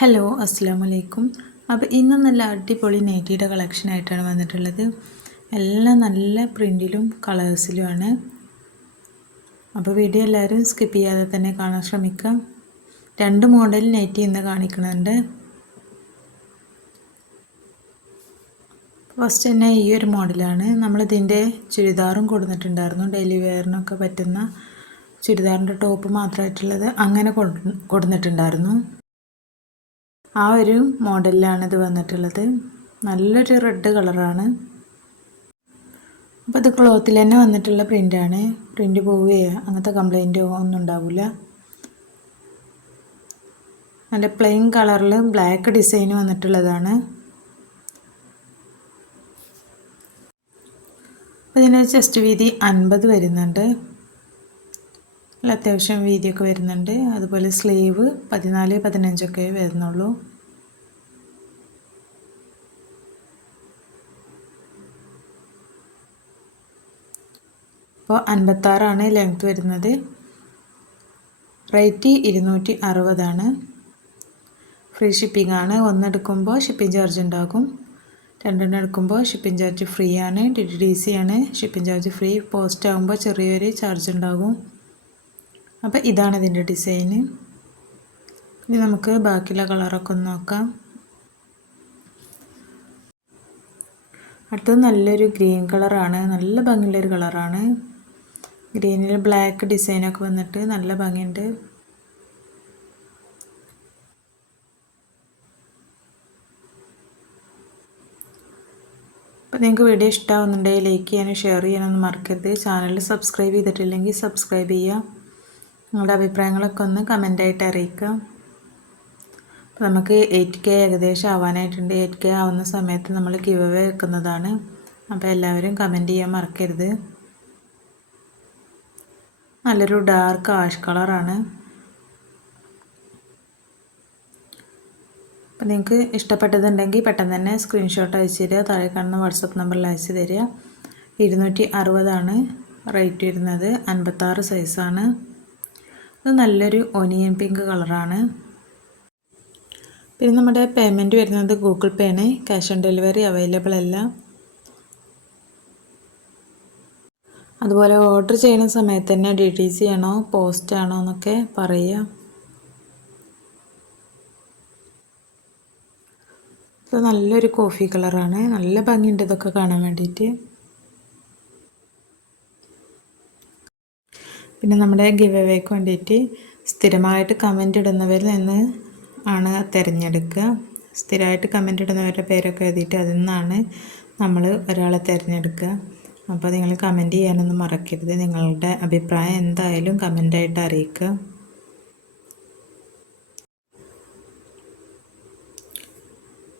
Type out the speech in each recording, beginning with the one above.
Hello അസ്സാം വലൈക്കും അപ്പോൾ ഇന്ന് നല്ല അടിപൊളി നൈറ്റിയുടെ കളക്ഷനായിട്ടാണ് വന്നിട്ടുള്ളത്. എല്ലാം നല്ല പ്രിന്റിലും കളേഴ്സിലുമാണ് അപ്പോൾ വീഡിയോ എല്ലാവരും സ്കിപ്പ് ചെയ്യാതെ തന്നെ കാണാൻ ശ്രമിക്കാം. രണ്ട് മോഡൽ നൈറ്റി ഇന്ന് കാണിക്കുന്നുണ്ട്. ഫസ്റ്റ് തന്നെ ഈ ഒരു മോഡലാണ് നമ്മളിതിന്റെ ചുരിദാറും കൊടുത്തിട്ടുണ്ടായിരുന്നു. ഡെയിലി വെയറിനൊക്കെ പറ്റുന്ന ചുരിദാറിന്റെ ടോപ്പ് മാത്രമായിട്ടുള്ളത് അങ്ങനെ കൊടുത്തിട്ടുണ്ടായിരുന്നു. ആ ഒരു മോഡലിലാണ് ഇത് വന്നിട്ടുള്ളത്. നല്ലൊരു റെഡ് കളറാണ്. അപ്പോൾ ഇത് ക്ലോത്തിൽ തന്നെ വന്നിട്ടുള്ള പ്രിന്റാണ് പ്രിന്റ് പോവുകയോ. അങ്ങനത്തെ കംപ്ലൈന്റോ ഒന്നും ഉണ്ടാവില്ല നല്ല പ്ലെയിൻ കളറിൽ ബ്ലാക്ക് ഡിസൈൻ വന്നിട്ടുള്ളതാണ്. അപ്പോൾ ഇതിന്റെ ചെസ്റ്റ് വീതി അൻപത് വരുന്നുണ്ട്. നല്ല അത്യാവശ്യം വീതിയൊക്കെ വരുന്നുണ്ട്. അതുപോലെ സ്ലീവ് പതിനാല് പതിനഞ്ചൊക്കെ വരുന്നുള്ളൂ. അപ്പോൾ അൻപത്താറാണ് ലെങ്ത് വരുന്നത്. റേറ്റ് ഇരുന്നൂറ്റി അറുപതാണ് ഫ്രീ ഷിപ്പിംഗ് ആണ് ഒന്നെടുക്കുമ്പോൾ ഷിപ്പിംഗ് ചാർജ് ഉണ്ടാകും. രണ്ടെണ്ണം എടുക്കുമ്പോൾ ഷിപ്പിംഗ് ചാർജ് ഫ്രീ ആണ്. ഡി ഡി സി ആണ്. ഷിപ്പിംഗ് ചാർജ് ഫ്രീ പോസ്റ്റ് ആകുമ്പോൾ ചെറിയൊരു ചാർജ് ഉണ്ടാകും. അപ്പോൾ ഇതാണ് ഇതിന്റെ ഡിസൈന്. ഇനി നമുക്ക് ബാക്കിയുള്ള കളറൊക്കെ ഒന്ന് നോക്കാം. അടുത്തത് നല്ലൊരു ഗ്രീൻ കളറാണ് നല്ല ഭംഗിയുള്ളൊരു കളറാണ് ഗ്രീനിൽ ബ്ലാക്ക് ഡിസൈനൊക്കെ വന്നിട്ട് നല്ല ഭംഗിയുണ്ട്. അപ്പോൾ നിങ്ങൾക്ക് വീഡിയോ ഇഷ്ടമാവുന്നുണ്ടെങ്കിൽ ലൈക്ക് ചെയ്യാനും ഷെയർ ചെയ്യാനൊന്നും മറക്കരുത്. ചാനൽ സബ്സ്ക്രൈബ് ചെയ്തിട്ടില്ലെങ്കിൽ സബ്സ്ക്രൈബ് ചെയ്യുക. നിങ്ങളുടെ അഭിപ്രായങ്ങളൊക്കെ ഒന്ന് കമന്റായിട്ട് അറിയിക്കുക. അപ്പോൾ നമുക്ക് എയ്റ്റ് കെ ഏകദേശം ആവാനായിട്ടുണ്ട്. എയ്റ്റ് കെ ആവുന്ന സമയത്ത് നമ്മൾ അവേ വെക്കുന്നതാണ്. അപ്പോൾ എല്ലാവരും കമന്റ് ചെയ്യാൻ മറക്കരുത്. നല്ലൊരു ഡാർക്ക് ആഷ് കളറാണ്. അപ്പോൾ നിങ്ങൾക്ക് ഇഷ്ടപ്പെട്ടതുണ്ടെങ്കിൽ പെട്ടെന്ന് തന്നെ സ്ക്രീൻഷോട്ട് അയച്ചു തരിക. താഴെ കാണുന്ന വാട്സപ്പ് നമ്പറിൽ അയച്ചു തരിക. ഇരുന്നൂറ്റി അറുപതാണ് റേറ്റ് വരുന്നത്. അൻപത്താറ് സൈസാണ്. ഇത് നല്ലൊരു ഒനിയൻ പിങ്ക് കളറാണ്. പിന്നെ നമ്മുടെ പേയ്മെന്റ് വരുന്നത് ഗൂഗിൾ പേ ആണ്. ക്യാഷ് ഓൺ ഡെലിവറി അവൈലബിൾ അല്ല. അതുപോലെ ഓർഡർ ചെയ്യുന്ന സമയത്ത് തന്നെ ഡി ടി സി ആണോ പോസ്റ്റ് ആണോ എന്നൊക്കെ പറയുക. ഇത് നല്ലൊരു കോഫി കളറാണ്. നല്ല ഭംഗിയുണ്ട് ഇതൊക്കെ കാണാൻ വേണ്ടിയിട്ട്. പിന്നെ നമ്മുടെ ഗിവ് അവേക്ക് വേണ്ടിയിട്ട് സ്ഥിരമായിട്ട് കമന്റ് ഇടുന്നവരിൽ നിന്ന് ആണ് തിരഞ്ഞെടുക്കുക. സ്ഥിരമായിട്ട് കമന്റ് ഇടുന്നവരുടെ പേരൊക്കെ എഴുതിയിട്ട് അതിൽ നിന്നാണ് നമ്മൾ ഒരാളെ തിരഞ്ഞെടുക്കുക. അപ്പോൾ നിങ്ങൾ കമന്റ് ചെയ്യാനൊന്നും മറക്കരുത്. നിങ്ങളുടെ അഭിപ്രായം എന്തായാലും കമന്റായിട്ട് അറിയിക്കുക.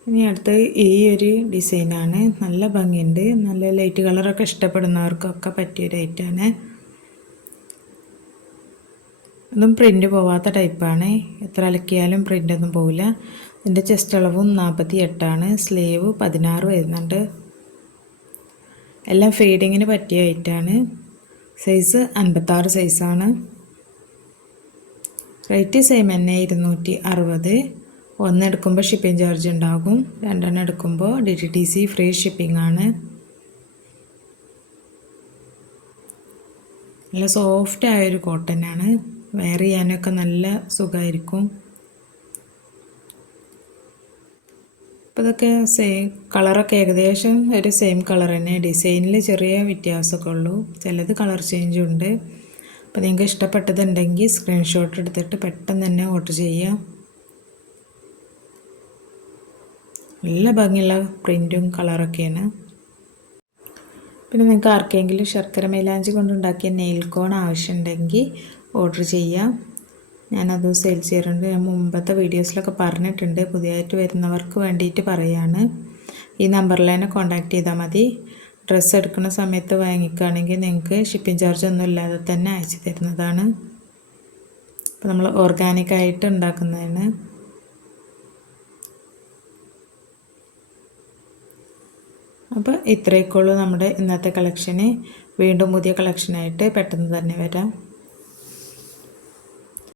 ഇനി അടുത്ത് ഈ ഒരു ഡിസൈനാണ് നല്ല ഭംഗിയുണ്ട്. നല്ല ലൈറ്റ് കളറൊക്കെ ഇഷ്ടപ്പെടുന്നവർക്കൊക്കെ പറ്റിയൊരു ഐറ്റാണ് ഇതും പ്രിന്റ് പോവാത്ത ടൈപ്പാണ് എത്ര അലക്കിയാലും പ്രിന്റൊന്നും പോവില്ല. ഇതിന്റെ ചെസ്റ്റ് അളവും നാൽപ്പത്തി എട്ടാണ് സ്ലീവ് പതിനാറ് വരുന്നുണ്ട്. എല്ലാം ഫീഡിങ്ങിന് പറ്റിയ ഐറ്റാണ് സൈസ് അൻപത്താറ് സൈസാണ് റേറ്റ് സെയിം തന്നെ ഇരുന്നൂറ്റി അറുപത് ഒന്ന് എടുക്കുമ്പോൾ ഷിപ്പിംഗ് ചാർജ് ഉണ്ടാകും. രണ്ടെണ്ണം എടുക്കുമ്പോൾ D T T C free shipping ആണ്. നല്ല സോഫ്റ്റ് ആയൊരു കോട്ടനാണ് വെയർ ചെയ്യാനൊക്കെ നല്ല സുഖമായിരിക്കും അപ്പോൾ ഇതൊക്കെ സെയിം കളറൊക്കെ ഏകദേശം ഒരു സെയിം കളർ തന്നെ. ഡിസൈനിൽ ചെറിയ വ്യത്യാസമൊക്കെ ഉള്ളൂ. ചിലത് കളർ ചേഞ്ച് ഉണ്ട്. അപ്പോൾ നിങ്ങൾക്ക് ഇഷ്ടപ്പെട്ടതുണ്ടെങ്കിൽ സ്ക്രീൻഷോട്ട് എടുത്തിട്ട് പെട്ടെന്ന് തന്നെ ഓർഡർ ചെയ്യാം. നല്ല ഭംഗിയുള്ള പ്രിന്റും കളറൊക്കെയാണ് പിന്നെ നിങ്ങൾക്ക് ആർക്കെങ്കിലും ശർക്കര മൈലാഞ്ചി കൊണ്ടുണ്ടാക്കിയ നെയിൽ കോൺ ആവശ്യമുണ്ടെങ്കിൽ ഓർഡർ ചെയ്യാം. ഞാനത് സെയിൽ ചെയ്യാറുണ്ട്. ഞാൻ മുമ്പത്തെ വീഡിയോസിലൊക്കെ പറഞ്ഞിട്ടുണ്ട്. പുതിയതായിട്ട് വരുന്നവർക്ക് വേണ്ടിയിട്ട് പറയാണ്. ഈ നമ്പറിൽ തന്നെ കോൺടാക്റ്റ് ചെയ്താൽ മതി. ഡ്രസ്സ് എടുക്കുന്ന സമയത്ത് വാങ്ങിക്കുകയാണെങ്കിൽ നിങ്ങൾക്ക് ഷിപ്പിംഗ് ചാർജ് ഒന്നും ഇല്ലാതെ തന്നെ അയച്ചു തരുന്നതാണ്. അപ്പോൾ നമ്മൾ ഓർഗാനിക്കായിട്ട് ഉണ്ടാക്കുന്നതാണ്. അപ്പോൾ ഇത്രയൊക്കെ ഉള്ളൂ നമ്മുടെ ഇന്നത്തെ കളക്ഷന് വീണ്ടും പുതിയ കളക്ഷനായിട്ട് പെട്ടെന്ന് തന്നെ വരാം.